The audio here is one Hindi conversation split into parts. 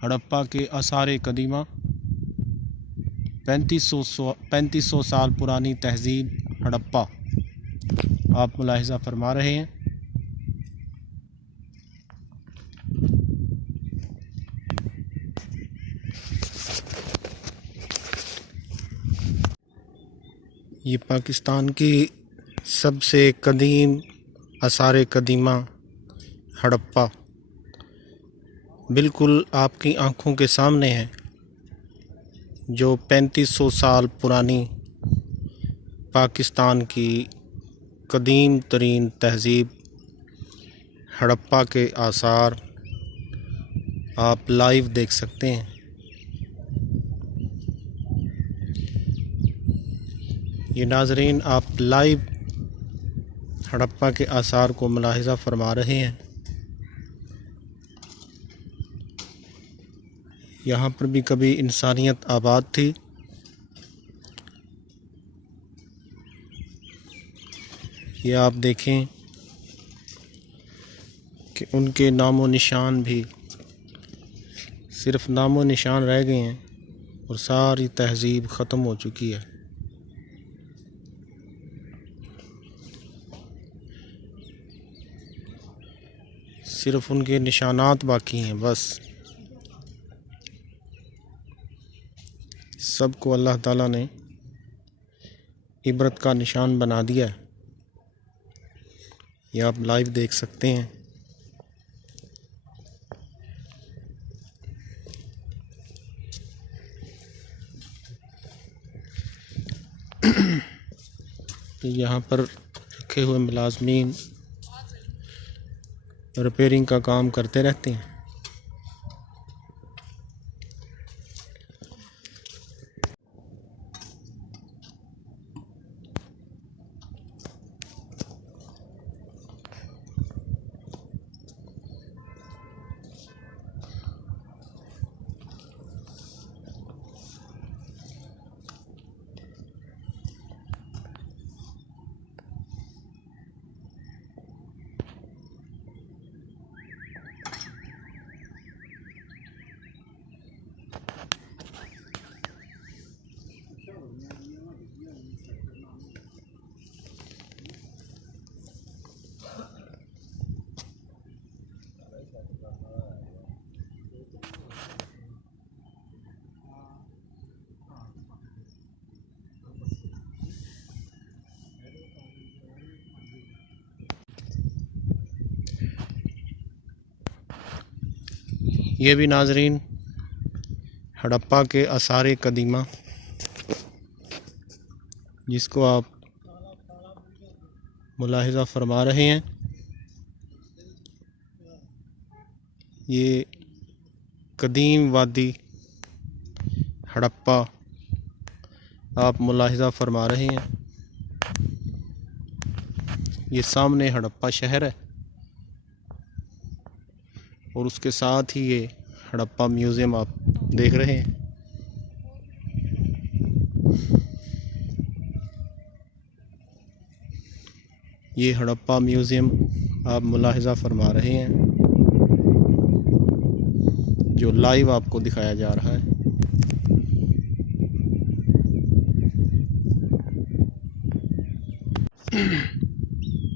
हड़प्पा के आसार कदीमा। 3500 साल पुरानी तहज़ीब हड़प्पा आप मुलाहिज़ा फरमा रहे हैं। ये पाकिस्तान की सबसे कदीम आसार कदीमा हड़प्पा बिल्कुल आपकी आँखों के सामने है, जो 3500 साल पुरानी पाकिस्तान की कदीम तरीन तहज़ीब हड़प्पा के आसार आप लाइव देख सकते हैं। ये नाज़रीन आप लाइव हड़प्पा के आसार को मुलाहिज़ा फरमा रहे हैं। यहाँ पर भी कभी इंसानियत आबाद थी। ये आप देखें कि उनके नामो निशान भी सिर्फ नामो निशान रह गए हैं और सारी तहज़ीब ख़त्म हो चुकी है। सिर्फ उनके निशानात बाकी हैं बस। सबको अल्लाह ताला ने इबरत का निशान बना दिया है। ये आप लाइव देख सकते हैं। यहाँ पर रखे हुए मुलाज़मीन रिपेयरिंग का काम करते रहते हैं। ये भी नाज़रीन हड़प्पा के आसार कदीमा जिसको आप मुलाहिज़ा फरमा रहे हैं। ये कदीम वादी हड़प्पा आप मुलाहिज़ा फरमा रहे हैं। ये सामने हड़प्पा शहर है और उसके साथ ही ये हड़प्पा म्यूज़ियम आप देख रहे हैं। ये हड़प्पा म्यूज़ियम आप मुलाहिज़ा फरमा रहे हैं, जो लाइव आपको दिखाया जा रहा है।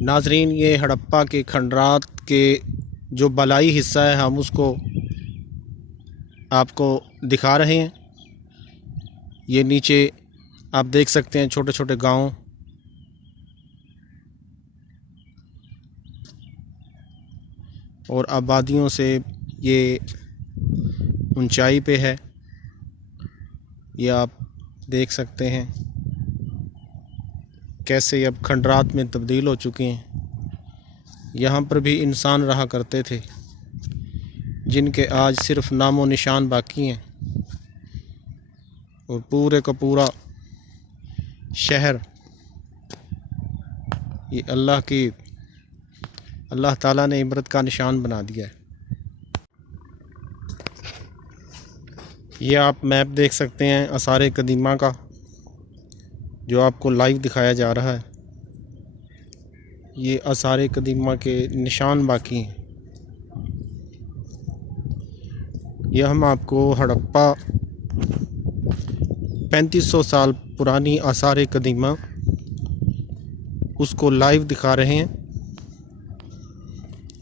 नाजरीन ये हड़प्पा के खंडरात के जो बलाई हिस्सा है हम उसको आपको दिखा रहे हैं। ये नीचे आप देख सकते हैं छोटे छोटे गांव और आबादियों से ये ऊंचाई पे है। ये आप देख सकते हैं कैसे अब खंडरात में तब्दील हो चुके हैं। यहाँ पर भी इंसान रहा करते थे जिनके आज सिर्फ नामो निशान बाकी हैं और पूरे का पूरा शहर ये अल्लाह ताला ने इबरत का निशान बना दिया है। ये आप मैप देख सकते हैं आसार कदीमा का, जो आपको लाइव दिखाया जा रहा है। ये आसार कदीमा के निशान बाकी हैं। यह हम आपको हड़प्पा 3500 साल पुरानी आसार कदीमा उसको लाइव दिखा रहे हैं।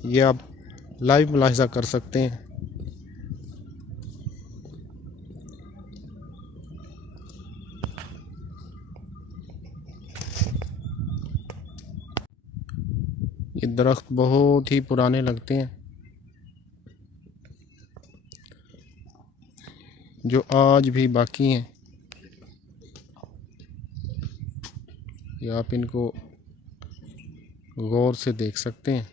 ये आप लाइव मुलाहिज़ा कर सकते हैं। ये दरख्त बहुत ही पुराने लगते हैं, जो आज भी बाकी हैं। ये आप इनको गौर से देख सकते हैं।